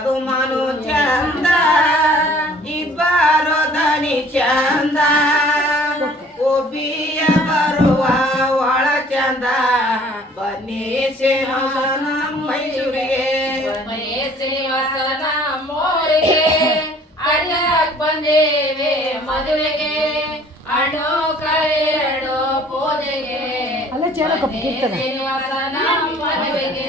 ಅದು ಮನು ಚಂದ ಇಬ್ಬರು ದನಿ ಚಂದ. ಒಬ್ಬಿಯ ಬರುವ ಒಳ ಚಂದ ಬನ್ನಿ ಶ್ರೀನಿವಾಸನ ಮೈಸೂರಿಗೆ. ಶ್ರೀನಿವಾಸನ ಮೋರಿಗೆ. ಅಡ್ಯಾಕ್ ಬಂದೇವೆ ಮದುವೆಗೆ ಅಣ್ಣು ಕೈರಡು ಪೂಜೆಗೆ. ಶ್ರೀನಿವಾಸನ ಮದುವೆಗೆ.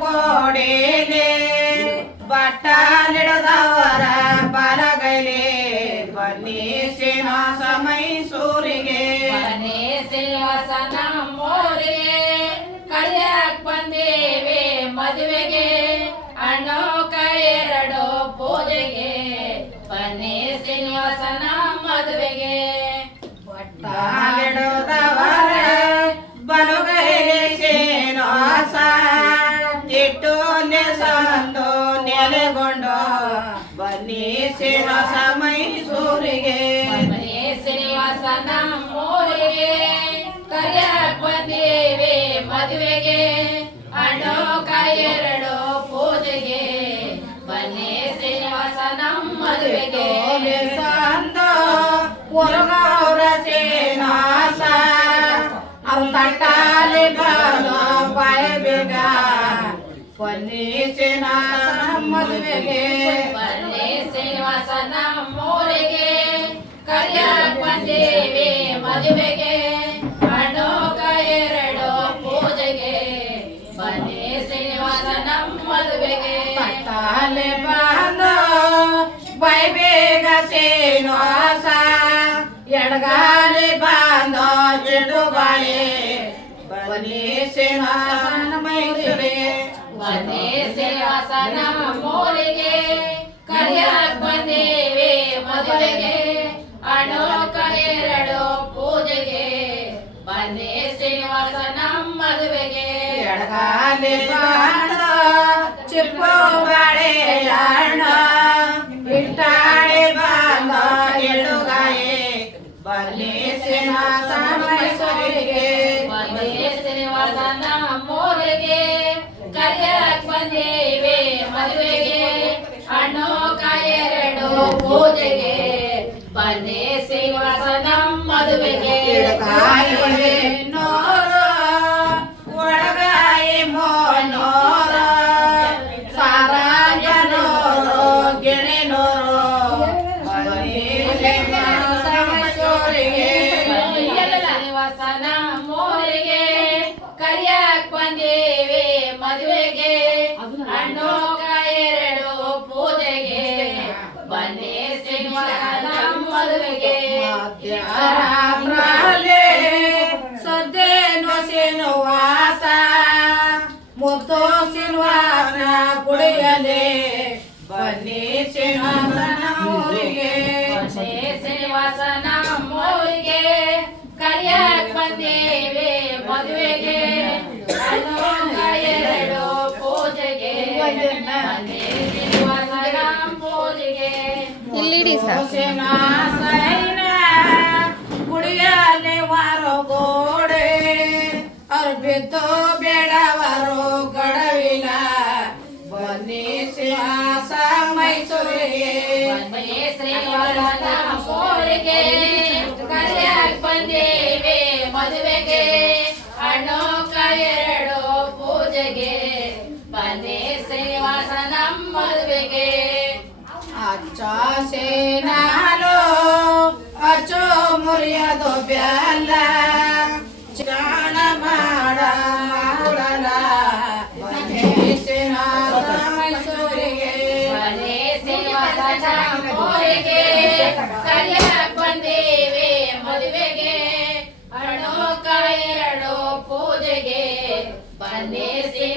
ಕೋಡೇಲೆ ಬಟ್ಟಾಲಿಡದವರ ಬಲಗೈಲೆ ಬನ್ನಿ ಸಮ ಶ್ರೀನಿವಾಸ ಮೈಸೂರಿಗೆ. ಮನೆ ನಮ್ಮೂರಿಗೆ. ಮೋರಿಗೆ ಕರ್ಯಾಕ್ ಬಂದೇವೆ ಮದುವೆಗೆ. ಅಣ್ಣೋ ಕೈಯೆರಡು ಪೂಜೆಗೆ. ಬನ್ನಿ ಶ್ರೀನಿವಾಸನ ಮದುವೆಗೆ ಸಂದು ಹೊರಗೌರ ಸೇನಾಸ ಅವ್ರ ತಟ್ಟಾಲಿ ಬಂದು ಬಾಯ ಬೇಗ ಬನ್ನಿ ಶ್ರೀನಿವಾಸ ಮದುವೆಗೆ ಬನ್ನಿ ಶ್ರೀನಿವಾಸನ ಮೋರಿಗೆ ಕರ್ಯಾಕ್ ಬಂದೇವೆ ಮದುವೆಗೆ ಹಣ್ಣು ಕಾಯೆರಡು ಪೂಜೆಗೆ ಬನ್ನಿ ಶ್ರೀನಿವಾಸನ ಮದುವೆಗೆ ತಟ್ಟಾಲಿ ಬಂದು ಬಾಯ ಬೇಗ ಶ್ರೀನಿವಾಸ ಎಡಗಾಲಿ ಬಂದು ಚಿಡುಗಾಳಿ ಬನ್ನಿ ಶ್ರೀನಿವಾಸ ಮೈಸೂರಿಗೆ ಬನ್ನಿ ಶ್ರೀನಿವಾಸನ ಮೋರಿಗೆ ಕರ್ಯಾಕ್ ಬಂದೇವೆ ಮದುವೆಗೆ ಹಣ್ಣು ಕಾಯೆರಡು ಪೂಜೆಗೆ ಬನ್ನಿ ಶ್ರೀನಿವಾಸನ ಮದುವೆಗೆ ಎಡಗಾಲಿ ಬಾಣ ಚಿಪ್ಪು ಬಾಳೆ ಹಣ್ಣ ಇಟ್ಟಾಳೆ ಬಾಂಧ ಎಡುಗಾಯಿ ಬನ್ನಿ ಶ್ರೀನಿವಾಸ ಬಂದೇವೆ ಮದುವೆಗೆ ಹಣ್ಣು ಕಾಯೆರಡು ಪೂಜೆಗೆ. ಬಂದೇ ಶ್ರೀವಾಸನ ಮದುವೆಗೆ. ಕುಡಿಯಲೆ ಬನ್ನಿ ಶ್ರೀನಿವಾಸನ ಊರಿಗೆ ಬನ್ನಿ ಶ್ರೀನಿವಾಸನ ಮೋರಿಗೆ ಕರ್ಯಾಕ್ ಬಂದೇವೆ ಮದುವೆಗೆ ಹಣ್ಣು ಕಾಯೆರಡು ಪೂಜೆಗೆ ಬನ್ನಿ ಶ್ರೀನಿವಾಸನ ಪೂಜೆಗೆ ಇಲ್ಲಿಡಿ ಸರ್ ಸೈನ ಕುಡಿಯಲೆ ವಾರಗೋಡೆ ಅರ್ಬಿದ್ದು ಬೇಡವರು శ్రీవాసనం మధువికి అచ్చాసేనాలో అచో మురియదు బ్యాల. చాణ మాడ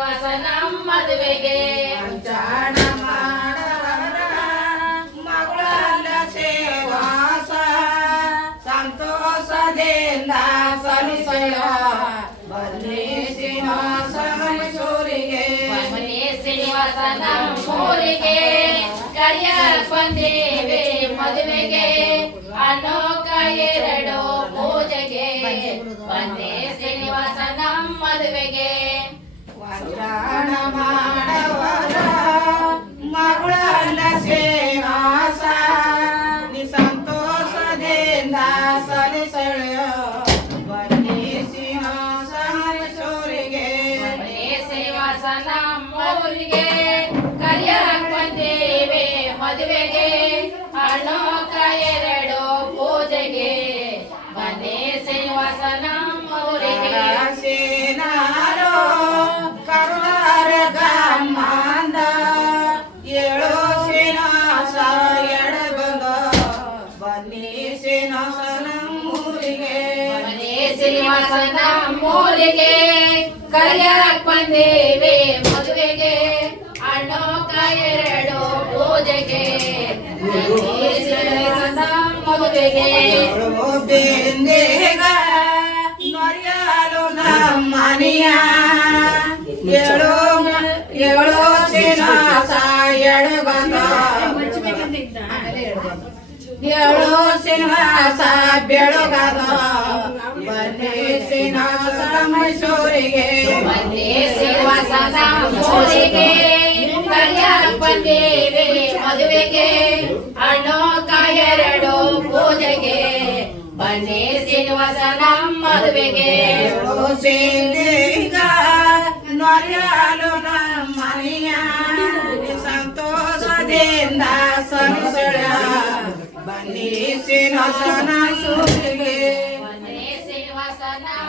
ಶ್ರೀನಿವಾಸನ ಮದುವೆಗೆ. ಅಂಚಾಣ ಮಾಡವರ ಮಗಳ ಸೇವಾಸ ಸಂತೋಷದಿಂದ ಸಲ್ಲಿಸಳ ಬನ್ನಿ ಶ್ರೀನಿವಾಸ ಮೈಸೂರಿಗೆ. ಬನ್ನಿ ಶ್ರೀನಿವಾಸನ ಊರಿಗೆ. ಕರಿಯ ಬಂದೇವೆ ಮದುವೆಗೆ. ಅನೋಕ ಎರಡು ಪೂಜೆಗೆ. ಬನ್ನಿ ನಮ್ಮ ಮದುವೆಗೆ. ಶ್ರೀನಿವಾಸನ ಮೂಲಿಗೆ ಕರಿಯಕ್ ಬಂದೇವೆ ಮದುವೆಗೆ ಅಣ್ಣೋಕ ಎರಡು ಪೂಜೆಗೆ ಬನ್ನಿ ಶ್ರೀನಿವಾಸನ ಮದುವೆಗೆ ಏಳು ಬೆಂದೇಗ ನೊರೆಯಲು ನಮ್ಮನೆಯ ಏಳು ಏಳು ಶ್ರೀನಿವಾಸ ಎಡಬಂದ ಏಳು ಶ್ರೀನಿವಾಸ ಬೆಳಗದ ಬನ್ನಿ ಶ್ರೀನಿವಾಸ ಮೈಸೂರಿಗೆ ಬನ್ನಿ ಶ್ರೀನಿವಾಸನ ಮೂಲಿಗೆ ಕರಿಯಕ್ ಬಂದೇವೆ ಮದುವೆಗೆ ಅಣ್ಣೋಕ ಎರಡು ಪೂಜೆಗೆ ಬನ್ನಿ ಶ್ರೀನಿವಾಸನ ಮದುವೆಗೆ ಏಳು ಸೇಂದಿಗ ನೊರೆಯಲು ನಮ್ಮನೆಯ ಸಂತೋಷದಿಂದ ಸರಿಸಳ ಬನ್ನಿ ಶ್ರೀನಿವಾಸನ ಸೂರಿಗೆ ಬನ್ನಿ ಶ್ರೀನಿವಾಸನ ಮೂಲಿಗೆ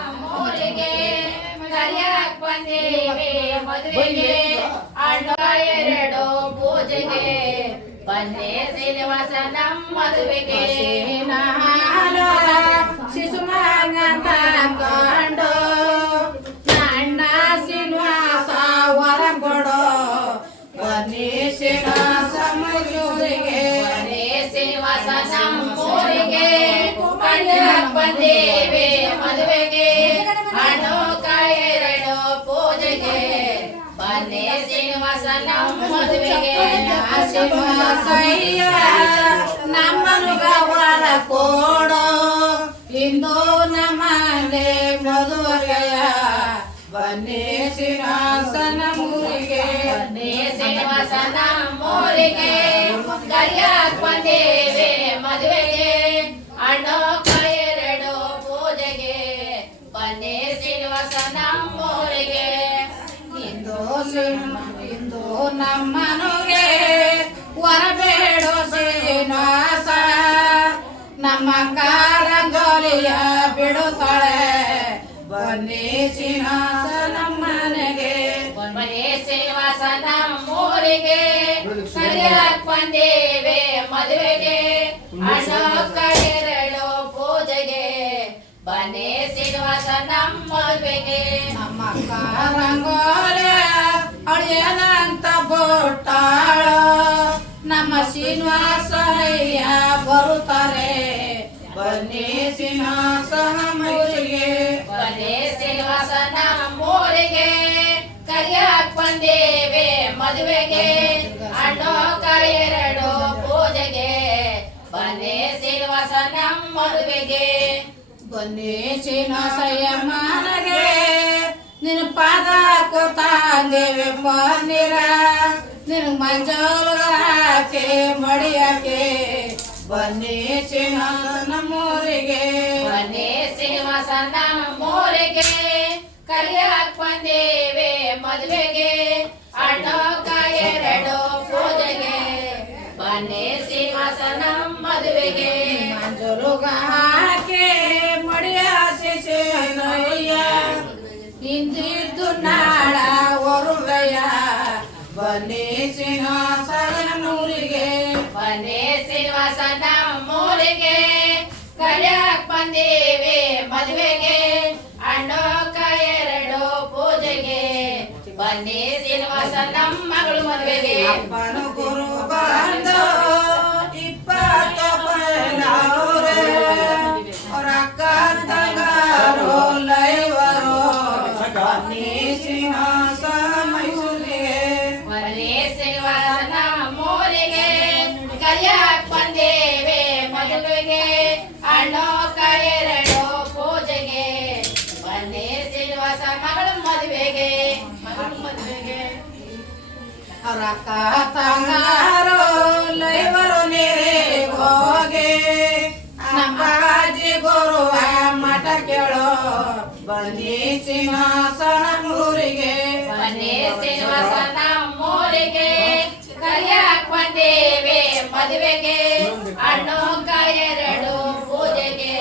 ಕರಿಯಕ್ ಬಂದೇವೆ ಮದುವೆಗೆ ಅಣ್ಣ ಎರಡು ಪೂಜೆಗೆ ಬನ್ನಿ ಶ್ರೀನಿವಾಸನ ಮದುವೆಗೆ ಶಿಶುಮಂಗ ಕಂಡು ಅಣ್ಣ ಶ್ರೀನಿವಾಸ ವರ ಕೊಡೋ ಬನ್ನಿ ಶ್ರೀನಿವಾಸ ಮೈಸೂರಿಗೆ ಬನ್ನಿ ಶ್ರೀನಿವಾಸನ ಮೂಲಿಗೆ ಕರಿಯಕ್ ಬಂದೇವೆ ಶ್ರೀನಿವಾಸನ ಮದುವೆಗೆ ಶ್ರೀನಿವಾಸಯ್ಯ ನಮ್ಮನುಗ ವರ ಕೊಡೋ ಇಂದು ನಮ್ಮನೆ ಮದುವೆಯ ಬನ್ನಿ ಶ್ರೀನಿವಾಸನ ಮೂರಿಗೆ ಬನ್ನಿ ಶ್ರೀನಿವಾಸನ ಮೂಲಿಗೆ ಕರಿಯಕ್ ಬಂದೇವೆ ಮದುವೆಗೆ ಅಣ್ಣೋಕ ಎರಡು ಪೂಜೆಗೆ ಬನ್ನಿ ಶ್ರೀನಿವಾಸನ ಮೂಲಿಗೆ ಇಂದು ಇಂದು ನಮ್ಮನುಗೆ ವರಬೇಡೋ ಶ್ರೀನಿವಾಸ ನಮ್ಮ ಬಿಡು ಬಿಡುತ್ತಾಳೆ. ಬನ್ನಿ ಶ್ರೀನಿವಾಸ ನಮ್ಮನೆಗೆ. ಬನ್ನಿ ನಮ್ಮೂರಿಗೆ. ಕರಿಯಕ್ ಬಂದೇವೆ ಮದುವೆಗೆ. ಅಶೋಕ ಎರಡು ಪೂಜೆಗೆ. ಬನ್ನಿ ಶ್ರೀನಿವಾಸನ ಮದುವೆಗೆ. ನಮ್ಮ ಕಾರಂಗೋಲೆ ಅಳಿಯನಂತ ಬೋಟಾಳ ನಮ್ಮ ಶ್ರೀನಿವಾಸಯ್ಯ ಬರುತ್ತಾರೆ. ಬನ್ನಿ ಶ್ರೀನಿವಾಸ ಮೈಸೂರಿಗೆ ಬನ್ನಿ ಶ್ರೀನಿವಾಸ ನಮ್ಮೂರಿಗೆ. ಕರಿಯಕ್ ಬಂದೇವೆ ಮದುವೆಗೆ. ಅಣ್ಣೋಕ ಎರಡು ಪೂಜೆಗೆ. ಬನ್ನಿ ಶ್ರೀನಿವಾಸನ ಮದುವೆಗೆ ಬನ್ನಿ ಶ್ರೀನಿವಾಸಯ್ಯ ಮನೆಗೆ. ನಿನ್ನ ಪಾದ ಕೊತ್ತೇವೆ ಪನ್ನೀರ ನಿನ್ ಹಾಕಿ ಮಡಿಯಾಕೆ, ಬನ್ನಿ ಶ್ರೀನಿವಾಸ ನಮ್ಮೂರಿಗೆ. ಬನ್ನಿ ಶ್ರೀನಿವಾಸನ ಮೂರಿಗೆ ಕಲಿಯಾಕ್ ಬಂದೇವೆ ಮದುವೆಗೆ. ಶ್ರೀನಿವಾಸನ ನೂರಿಗೆ ಬನ್ನಿ ಶ್ರೀನಿವಾಸನ ಮೂಲಿಗೆ ಕರಿಯಕ್ ಬಂದೇವೆ ಮದುವೆಗೆ. ಅಣ್ಣೋಕ ಎರಡು ಪೂಜೆಗೆ. ಬನ್ನಿ ಶ್ರೀನಿವಾಸ ನಮ್ಮ ಮಗಳು ಮದುವೆಗೆ. ಗುರು ಬಂದ ತಂಗಾರು ಲೈವರು ನಮ್ಮಾಜಿ ಗುರುವ ಮಠ ಕೇಳೋ ಕರಿಯಾಕ್ ಬಂದೇವೆ ಮದುವೆಗೆ. ಪೂಜೆಗೆ.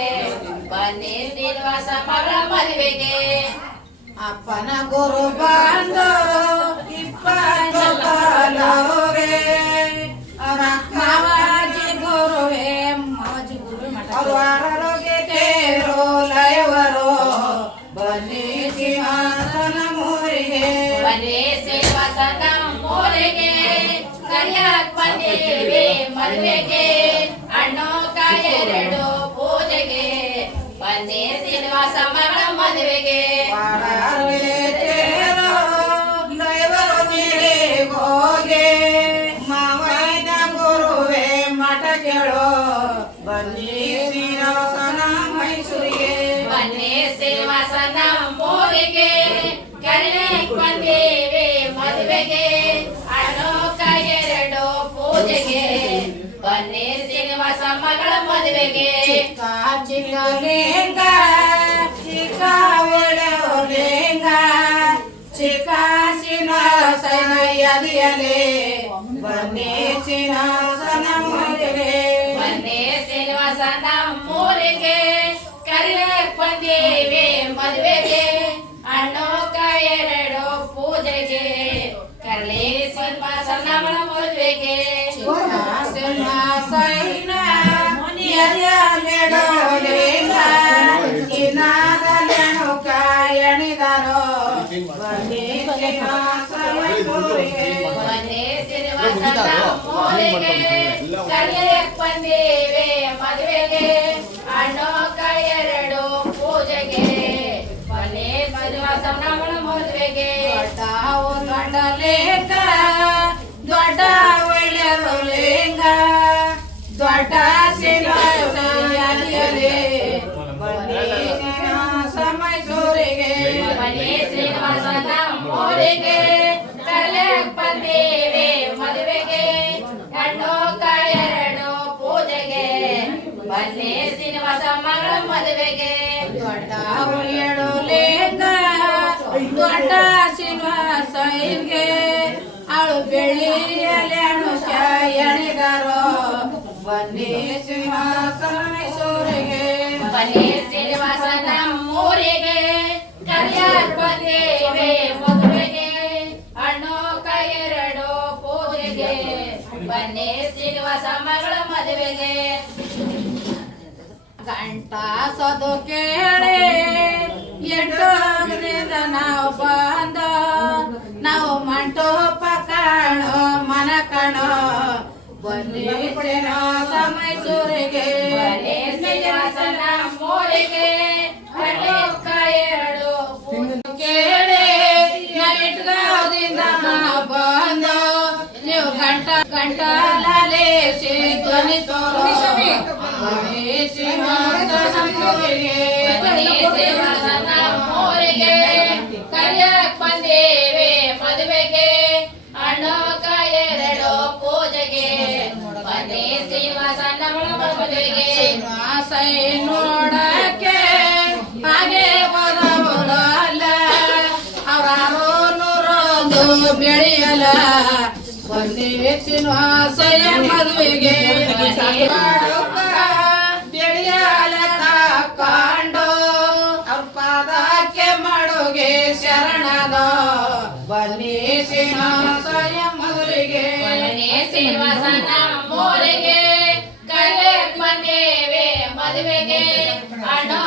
ಮದುವೆಗೆ. ಅಪ್ಪನ ಗುರು ಮದುವೆಗೆ ಹಣ್ಣು ಕಾಯೆರಡು ಪೂಜೆಗೆ ಸಿನಿಮಾ ಮಗಳ ಮದುವೆಗೆ. ಮದುವೆ ಬನ್ನಿ ಶ್ರೀನಿವಾಸ ನಮ್ಮೂರಿಗೆ ಕರಿಯಾಕ್ ಬಂದೇವೆ ಮದುವೆಗೆ ಹಣ್ಣು ಕಾಯೆರಡು ಪೂಜೆಗೆ ಕರಳಿ ಶ್ರೀನಿವಾಸ ನಮ್ಮಳ ಮದುವೆಗೆ ಚಿಕ್ಕ ಸಿನಾಸನ ಎದೆಯಲೆಡೋಲಿಂಗ ಬಂದೇವೆ ಮದುವೆಗೆ ಪೂಜೆಗೆ ಬನ್ನಿ ಶ್ರೀನಿವಾಸ ನಮ್ಮಳ ಮದುವೆಗೆ ದೊಡ್ಡ ದೊಡ್ಡ ದೊಡ್ಡ ಒಳ್ಳೆಯರು ಲಿಂಗ ದೊಡ್ಡ ಮದುವೆಗೆ ದೊಡ್ಡ ಒಳ್ಳೆಯರು ಲಿಂಗ ದೊಡ್ಡ ಸಿನಾಸೈನ್ಗೆ ಅವಳು ಬೆಳ್ಳಿಯಲ್ಲಿ ಅಣುಷ ಎಣಿಗಾರೋ ಬನ್ನಿ ಸಿಂಹಾಸನ ಮೈಸೂರಿಗೆ ಬನ್ನಿ ಶ್ರೀನಿವಾಸ ನಮ್ಮೂರಿಗೆ ಕರಿಯಾಕ್ ಬಂದೇವೆ ಮದುವೆಗೆ. ಹಣ್ಣು ಕೈಯೆರಡು ಪೂಜೆಗೆ. ಬನ್ನಿ ಶ್ರೀನಿವಾಸ ಮಗಳ ಮದುವೆಗೆ. ಗಂಟ ಸದು ಕೇಳಿ ಎಂಟು ಅಗ್ನಿದ ನಾವು ಬಂದ. ನಾವು ಮಂಟೋಪ ಕಾಣೋ ಮನ ಕಾಣೋ. ಬನ್ನಿ ಶ್ರೀನಿವಾಸ ಮೈಸೂರಿಗೆ ಬನ್ನಿ ಶ್ರೀನಿವಾಸ ನಮ್ಮೂರಿಗೆ ಹಣ್ಣು ಕಾಯೆರಡು ಪೂಜೆಗೆ ಕೇಳಿ ನೈಟ್ಗಾವದಿಂದ ಬಂದ. ನೀವು ಗಂಟ ಗಂಟಲೇ ಧ್ವನಿ ತೋರಿಸಬಿ ಬನ್ನಿ ಸಿಂಹಾಸನ ಮೈಸೂರಿಗೆ. ಬನ್ನಿ ಶ್ರೀನಿವಾಸ ನಮ್ಮೂರಿಗೆ ಕರಿಯಾಕ್ ಬಂದೇವೆ ಮದುವೆಗೆ ಹಣ್ಣು ಕಾಯೆರಡು ಪೂಜೆಗೆ ಬನ್ನಿ ಶ್ರೀನಿವಾಸ ನಮ್ಮಳ ಮದುವೆಗೆ ಶ್ರೀನಿವಾಸ ನೋಡಕ್ಕೆ ಹಾಗೆ ಬರಬರಲ್ಲ ಅವರಾರು ನೂರೊಂದು ಬೆಳೆಯಲ್ಲ ಬನ್ನಿ ಶ್ರೀನಿವಾಸಯ್ಯ ಮದುವೆಗೆ ಮಾಡುಗೆ ಶರಣದ. ಬನ್ನಿ ಸಿಂಹಾಸಯ ಮದುವೆಗೆ ಬನ್ನಿ ಶ್ರೀನಿವಾಸ ನಮ್ಮೂರಿಗೆ ಕರಿಯಾಕ್ ಬಂದೇವೆ ಮದುವೆಗೆ. ಹಣ್ಣು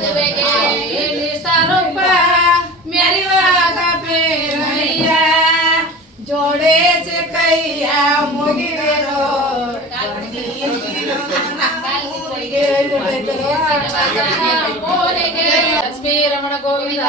ಮದುವೆಗೆ ಇಲ್ಲಿ ಸ್ವರೂಪ ಮೆರೆಯುವಾಗ ಬೇರಯ್ಯ ಜೋಡಿಸಿ ಕೈಯ ಮುಗಿದರು ಊರಿಗೆ ಲಕ್ಷ್ಮೀ ರಮಣ ಗೋವಿಂದ